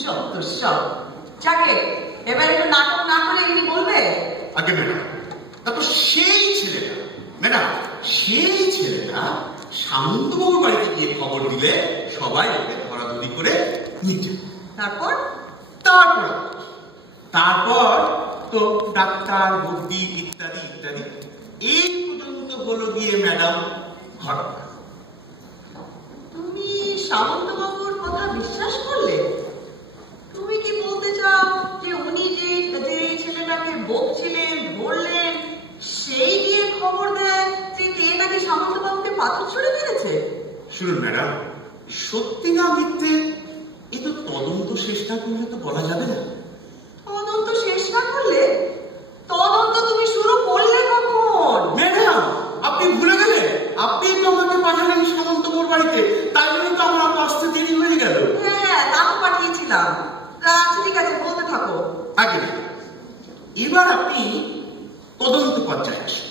যত সব। যাকে এবার একটু নাটক না করে এমনি বলবে। আগে ম্যাডাম, তারপর সেই ছেলেটা, ম্যাডাম সেই ছেলেটা সামন্তবাবুর বাড়িতে গিয়ে খবর দিলে সবাই ওকে ধরাধরি করে নিচ্ছে। তারপর তারপর তো ডাক্তার, ভর্তি ইত্যাদি ইত্যাদি এই পর্যন্ত হলো গিয়ে ম্যাডাম ঘটনা। তুমি সামন্তবাবুর কথা বিশ্বাস করলে? তুমি কি বলতে চাও যে উনি যে ছেলেটাকে বকছিলেন, ধরলেন, সেই গিয়ে খবর দেয় যে কে নাকি সামন্তবাবুকে পাথর ছুঁড়ে মেরেছে? শুনুন ম্যাডাম, সত্যি না মিথ্যে এ তো তদন্ত শেষ না করলে তো বলা যাবে না। তদন্ত শেষ না করলে? তদন্ত তুমি শুরু করলে কখন? ম্যাডাম আপনি ভুলে গেলেন, আপনি তো আমাকে পাঠালেন সামন্তবাবুর বাড়িতে, তাই জন্য তো আমার আসতে দেরি হয়ে গেল। হ্যাঁ, তা তো পাঠিয়েছিলাম। ঠিক আছে, বলতে থাকো। আগে এবার আপনি তদন্ত পর্যায়ে আসেন।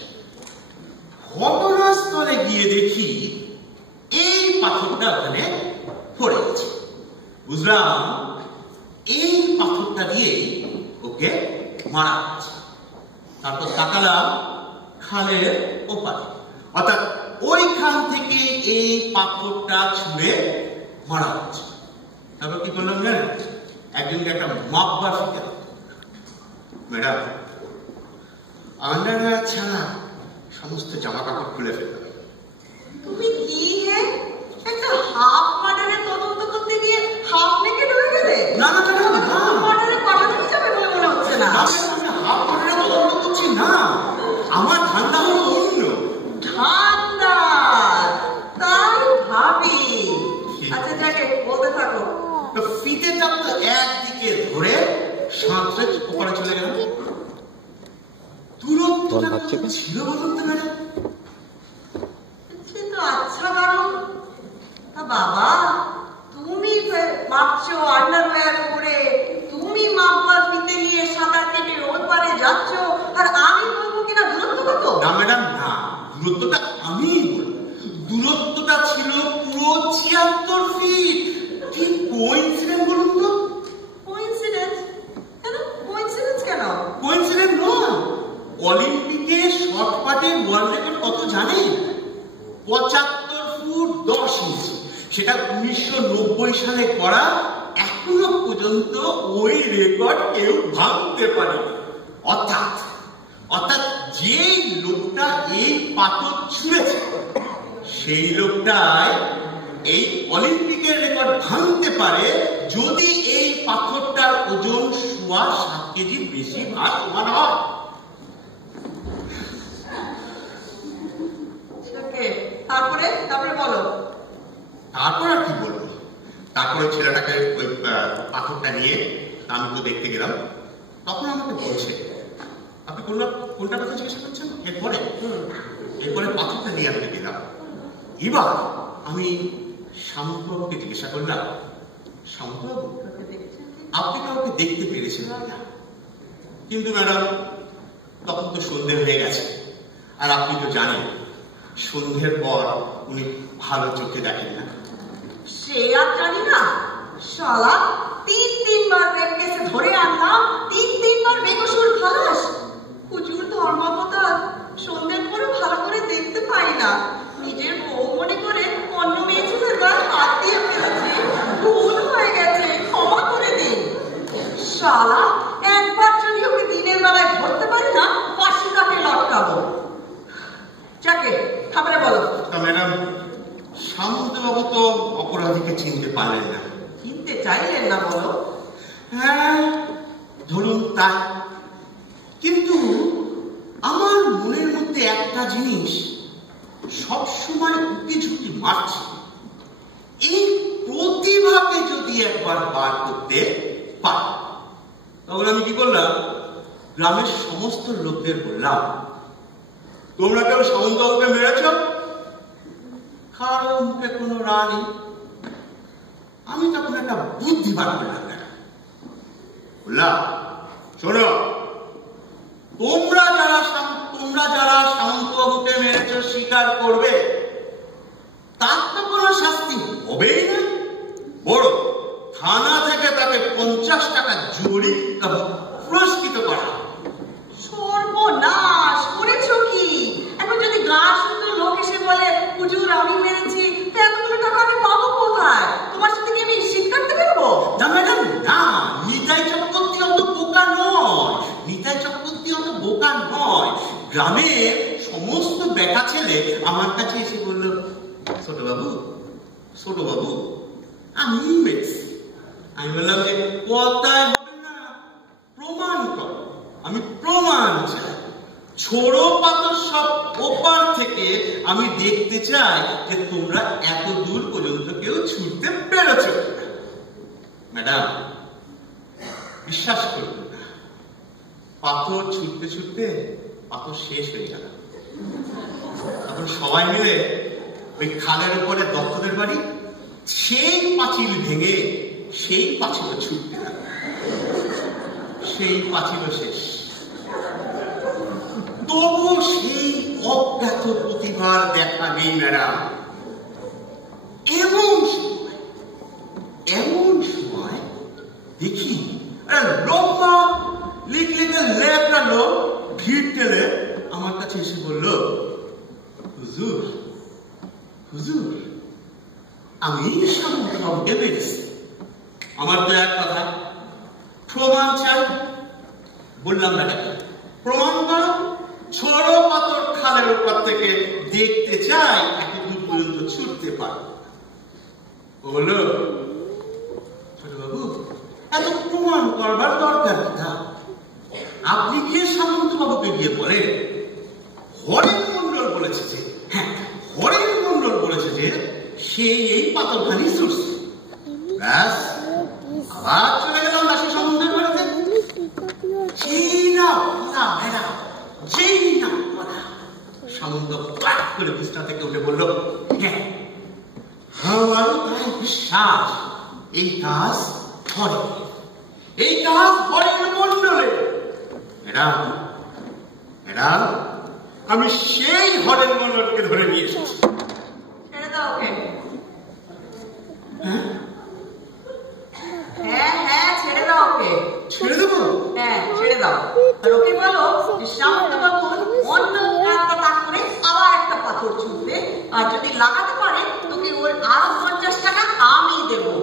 ঘটনাস্থলে গিয়ে দেখি এই পাথরটা ওখানে পড়ে আছে। বুঝলাম এই পাথরটা দিয়ে ওকে মারা হয়েছে। তারপর তাকালাম খালের ওপারে, অর্থাৎ ওইখান থেকে এই পাথরটা ছুঁড়ে মারা হচ্ছে। তারপর কি করলাম জানেন? একজনকে একটা মাপবার ফিতে, ম্যাডাম আন্ডারওয়্যার ছাড়া সমস্ত জামা কাপড় খুলে ফেললাম। তুমি কি হে একটা হাফ মার্ডারের তদন্ত করতে গিয়ে হাফ নেকেড হয়ে গেলে? না না না না, হাফ মার্ডারে পাঠানো যাবে বলে মনে হচ্ছে না। হাফ মার্ডারের তদন্ত করছি না, আমার ধান্দা হলো অন্য। ধান্দা? তাই ভাবি। আচ্ছা যাকে বলতে থাকো। ফিতেটা তো একদিকে ধরে সাঁতরে ওপারে চলে গেল। দূরত্বটা ছিল বলুন তো ম্যাডাম? সে তো আচ্ছা কারণ। তা বাবা, তুমি মাপছো আন্ডারওয়্যার পরে, তুমি মাপবার ফিতে নিয়ে সাঁতার কেটে ওই পারে যাচ্ছ, আর আমি বলবো কিনা দূরত্ব কত? না ম্যাডাম না, দূরত্বটা আমি বলবো। দূরত্বটা ছিল পুরো 76 ফিট। কি কোইন্সিডেন্ট বলুন তো? কোইন্সিডেন্স? কেন কোইন্সিডেন্স কেন? কোইন্সিডেন্ট নয়, অলিম্পিকে শর্টপাটের ওয়ার্ল্ড রেকর্ড কত জানেন? 75 ফুট 10 ইঞ্চি। সেটা 1990 সালে করা। এখনো পর্যন্ত ওই রেকর্ড কেউ ভাঙতে পারেনি। অর্থাৎ যেই লোকটা এই পাথর ছুঁড়েছে সেই লোকটাই এই অলিম্পিকের রেকর্ড ভাঙতে পারে যদি এই পাথরটার ওজন 7 কেজি বেশি বা সমান হয়। তারপরে বলো। তারপর আর কি বলবো? তারপরে ছেলেটাকে ওই পাথরটা নিয়ে আমি তো দেখতে গেলাম। তখন আমাকে বলছে, আপনি কোনটা কথা জিজ্ঞাসা করছেন? এরপরে পাথরটা নিয়ে আমি গেলাম। এবার আমি সামন্তবাবুকে জিজ্ঞাসা করলাম, সামন্তবাবু আপনি কাউকে দেখতে পেরেছেন না? কিন্তু ম্যাডাম তখন তো সন্ধ্যে হয়ে গেছে, আর আপনি তো জানেন সন্ধ্যের পর উনি ভালো চোখে দেখেন না। সে আর জানি না, শালা 3 বার রেপ কেসে ধরে আনলাম, 3 বার বেকসুর খালাস। হুজুর ধর্মাবতার, সন্ধ্যের পরে ভালো করে দেখতে পাই না। নিজের বউ মনে করে অন্য মেয়ে ছেলের গায়ে হাত দিয়ে ফেলেছে, ভুল হয়ে গেছে, ক্ষমা করে দিন। শালা একবার যদি ওকে দিনের বেলায় ধরতে পারি না, 500 টাকা লটকাবো। যাকে খাবারে বলো। ম্যাডাম সামন্তবাবু তো অপরাধীকে চিনতে পারলেন না। চিনতে চাইলেন না বলো? হ্যাঁ ধরুন তাই। কিন্তু আমার মনের মধ্যে একটা জিনিস সবসময় উঁকি ঝুঁকি মারছে, এই প্রতিভাকে যদি একবার বার করতে পারি। তখন আমি কি করলাম, গ্রামের সমস্ত লোকদের বললাম, তোমরা কেউ সামন্তবাবুকে মেরেছ? কারো মুখে কোনো রা নেই। আমি তখন একটা বুদ্ধি বার করলাম, বললাম, শোনো, তোমরা যারা সামন্তবাবুকে মেরেছ স্বীকার করবে, তার তো কোনো শাস্তি হবেই না, বড় থানা থেকে তাকে তাকে 50 টাকা জরি পুরস্কৃত করা। সর্বনাশ করেছো কি? এখন যদি গাঁ শুদ্ধ লোক এসে বলে হুজুর আমি মেরেছি, তো এতগুলো টাকা আমি পাবো কোথায়? তোমার সাথে কি আমি শীত কাটতে বেরোবো? না ম্যাডাম, না, নিতাই চক্রবর্তী অত বোকা নয়। নিতাই চক্রবর্তী অত বোকা নয়। গ্রামের সমস্ত বেটা ছেলে আমার কাছে এসে বলল, ছোট বাবু আমি মেরেছি। আমি বললাম যে কথায় হবে না, প্রমাণ করো। আমি প্রমাণ চাই। ছোড়ো পাথর সব ওপার থেকে আমি দেখতে চাই যে তোমরা এত দূর পর্যন্ত কেউ ছুটতে পেরেছ। ম্যাডাম বিশ্বাস করুন না, পাথর ছুটতে ছুটতে পাথর শেষ হয়ে গেল। তখন সবাই মিলে ওই খালের উপরে দত্তদের বাড়ি, সেই পাঁচিল ভেঙে সেই পাঁচিল ছুটতে গেল। সেই পাঁচিল শেষ। তবু সেই অজ্ঞাত প্রতিভার দেখা নেই ম্যাডাম। এমন সময় দেখি লোকমা লিখলে লেপড়া লোক ভিড় টেলে আমার কাছে এসে বলল, হুজুর আমি সামন্তবাবুকে মেরেছি। আমার তো এক কথা, প্রমাণ চাই। বললাম ম্যাডাম প্রমাণ করো। ছোড়ো পাথর খালের উপর থেকে দেখতে চাই এত দূর পর্যন্ত ছুটতে পারো। ও বলল, ছোটবাবু এত প্রমাণ করবার দরকার না। আপনি গিয়ে সামন্ত বাবুকে গিয়ে বলেন হরেন মন্ডল বলেছে যে, হরেন মন্ডল বলেছে যে সে এই পাথরখানি ছুটছে। ব্যাস, আবার চলে গেলাম দাসী সামন্তের বাড়িতে। সামন্ত ক্লাক করে বিছানা থেকে উঠে বলল, হ্যাঁ আমারও তাই বিশ্বাস এই কাজ হরেন, এই কাজ হরেন মন্ডলের। ম্যাডাম আমি সেই হরেন মন্ডলকে ধরে নিয়ে এসেছি। ছেড়ে দাও ওকে। হ্যাঁ ছেড়ে দাও ওকে। ছেড়ে দেবো? হ্যাঁ ছেড়ে দাও। আর ওকে বলো সামন্ত বাবু অন্য একটা তাক করে আবার একটা পাথর ছুটবে, আর যদি লাগাতে পারে তোকে ওর আরো 50 টাকা আমি দেবো।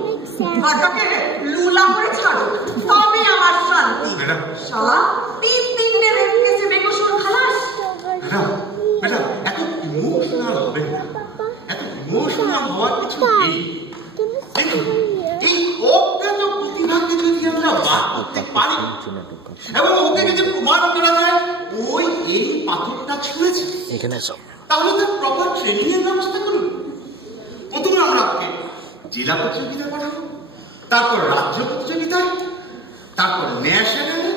ঘরটাকে লুলা করে ছাড়ো, তবে আমার শান্তি। শালা 3-3টে রেপ কেসে বেকসুর খালাস। ম্যাডাম এত ইমোশনাল হবে না, এত ইমোশনাল হওয়ার কিছু নেই। দেখুন এই অজ্ঞাত প্রতিভাকে যদি আমরা বার করতে পারি এবং ওকে যদি প্রমাণ করা যায় ওই এই পাথরটা ছুঁড়েছে, তাহলে তার প্রপার ট্রেনিং এর ব্যবস্থা করুন। প্রথমে আমরা ওকে জেলা প্রতিযোগিতা পাঠাবো, তারপর রাজ্য প্রতিযোগিতায়, তারপর ন্যাশনালে,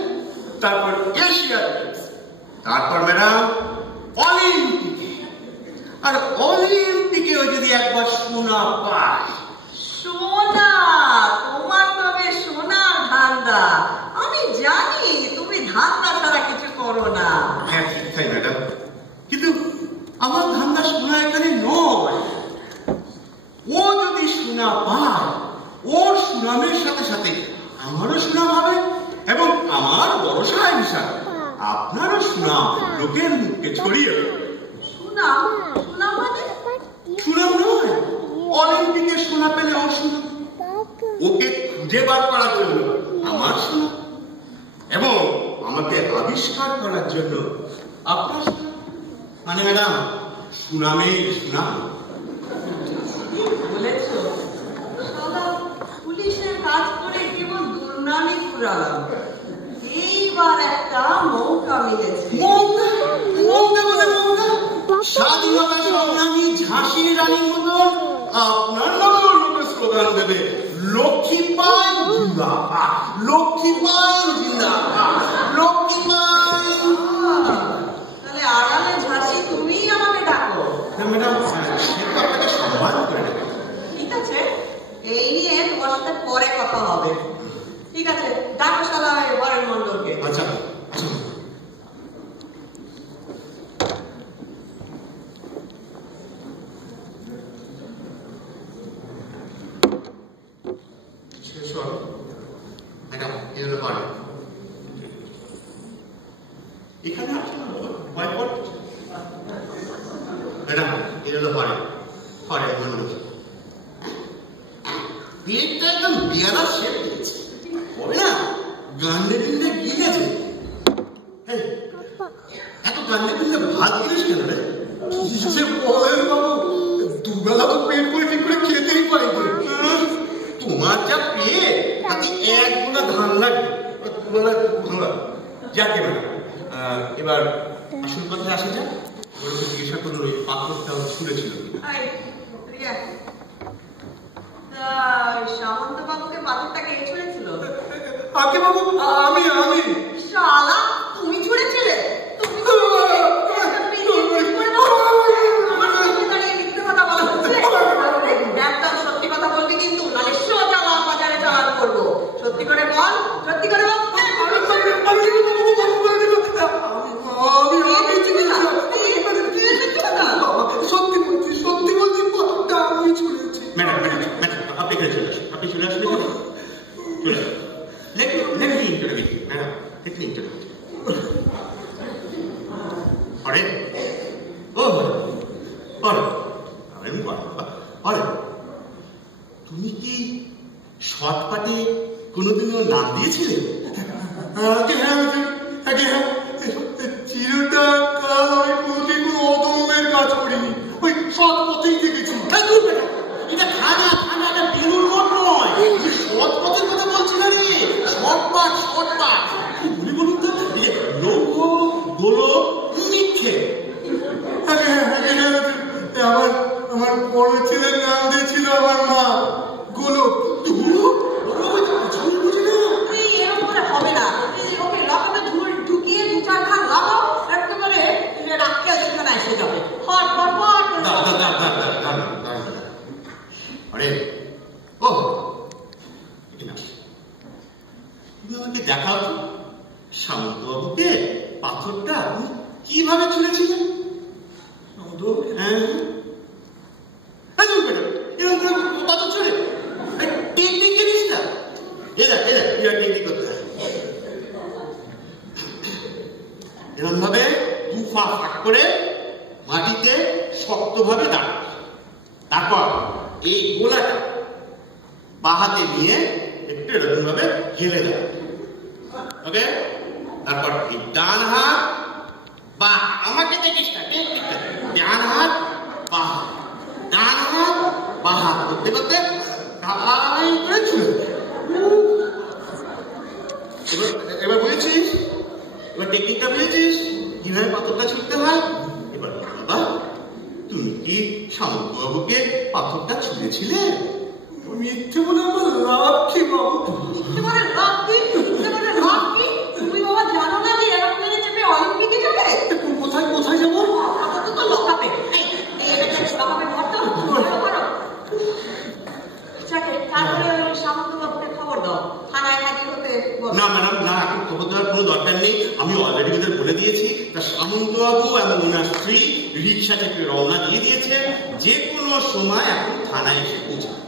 তারপর এশিয়া, তারপর ম্যাডাম অলিম্পিকে। আর অলিম্পিকে ও যদি একবার সোনা পায়। সোনা? তোমার তবে সোনার ধান্দা। আমি জানি তুমি ধান্দা ছাড়া কিছু করো না। হ্যাঁ ঠিক তাই ম্যাডাম, কিন্তু আমার ধান্দা সোনা এখানে নয়। ও যদি সোনা পায় ওর সুনামের সাথে সাথে আমারও সুনাম হবে এবং আমার বড় সাহেব হিসাবে আপনারও সুনাম লোকের মুখে ছড়িয়ে দেবে। সুনাম? সুনাম মানে? সুনাম নয়, অলিম্পিকে সোনা পেলে ওর সুনাম, ওকে খুঁজে বার করার জন্য আমার সুনাম এবং আমাকে আবিষ্কার করার জন্য আপনার সুনাম। মানে ম্যাডাম সুনামের সুনাম। বলেছো শালা পুলিশের কাজ করে কেবল দুর্নামই কুড়ালাম, এইবার একটা মৌকা মিলেছে। স্বাধীনতা সংগ্রামী ঝাঁসির রানীর মতন আপনার নামেও লোকে স্লোগান দেবে, লক্ষ্মী পাই জিন্দাবাদ, লক্ষ্মী পাই জিন্দাবাদ, লক্ষ্মী পাই। তাহলে আড়ালে ঝাঁসি তুমি আমাকে ডাকো। ম্যাডাম সে তো আপনাকে সম্মান করে নেবে। ঠিক আছে, এই নিয়ে তোমার সাথে পরে কথা হবে। ঠিক আছে, ডাকো শালা হরেন মন্ডলকে। আচ্ছা ম্যাডাম এই হলো ঘরে। এখানে ম্যাডাম এই হলো ঘরে ঘরে মন্ডল। পেটটা একদম বিয়ারা শেপ দিয়েছে, হবে না গান্ডে পিন্ডে গিলেছে। এত গান্ডে পিন্ডে ভাত গিলিস কেন রে? সে বলেন বাবু, দুবেলা তো পেট করে ঠিক করে খেতেই পাই। তোমার যা পেট তাতে এক গুণা ধান লাগবে। যাকে ম্যাডাম এবার আসল কথায় আসা যাক। ওরকম জিজ্ঞাসা করলো ওই পাথরটা ছুঁড়েছিল। সামন্ত বাবুকে পাথরটা কে ছুঁড়েছিল? আগে বাবু আমি শালা তুমি ছুঁড়েছিলে? তুমি মিথ্যে কথা বলা হচ্ছে? একদম সত্যি কথা বলবি কিন্তু, নাহলে সোজা বাজারে চালান করবো। সত্যি করে বল, সত্যি করে বল। সত্যি বলছি পাথরটা আমি ছুঁড়েছি। ম্যাডাম আপনি এখানে চলে আসুন, আপনি চলে আসুন, চলে আসুন। Let me interview madam, let me interview. আরে ও আরে আরে তুমি কি শর্টকাটে কোনোদিনও নাম দিয়েছিলে? চিরটা কাল আমি কোনোদিন কোনো অদম্যের কাজ করিনি, ওই সৎ পথেই দেখেছি। এটা থানা একটা বেলুর মঠ নয়, সৎ পথের কথা বলছি না রে। শর্টকাট বলি বলুন তো, লৌহ গোলক নিক্ষে। আমার বড় ছেলের নাম দিয়েছিল আমার মা গোলক। এরকম করে হবে না, ওকে লকাতে ঢুকিয়ে 2-4 খান লাগাও, একেবারে রাখিয়া সেখানে এসে যাবে। আরে ও তুমি আমাকে দেখাও তো, সামন্তবাবুকে পাথরটা কিভাবে ছুঁড়েছিলেন? হ্যাঁ এরকম করে পাথর ছুঁড়ে টেকনিক জিনিসটা টেকনিক করতে হয়। এরকম ভাবে 2 পা ফাঁক করে মাটিতে শক্তভাবে দাঁড়ায়। তারপর এই গোলাটা বাঁ হাতে নিয়ে একটু এরকম ভাবে হেলে দেয়। ওকে, তারপর এই ডান হাত বা আমাকে দেখিস না, টেকনিকটা ডান হাত বা ডান হাত বা হাত করতে করতে করে ছুঁড়ে। এবার বুঝেছিস? এবার টেকনিকটা বুঝেছিস কিভাবে পাথরটা ছুঁড়তে হয়? এবার বাবা তুমি কি সামন্তবাবুকে পাথরটা ছুঁড়েছিলে? মিথ্যে বলে আমার লাভ কি বাবু? তুমি বাবা জানো না যে এরোপ্লেনে চেপে অলিম্পিকে যাবে? কোথায় যাবো? আপাতত তো লকাপে। লকাপে ভরতে পারো। তারপরে সামন্ত বাবুকে খবর দাও, থানায় হাজির হতে। না ম্যাডাম না, এখন খবর দেওয়ার কোনো দরকার নেই। আমি অলরেডি ওদের বলে দিয়েছি। তা সামন্তবাবু এবং ওনার স্ত্রী রিক্সা চেপে রওনা দিয়ে দিয়েছে। যে কোনো সময় এখন থানায় এসে পৌঁছাবে।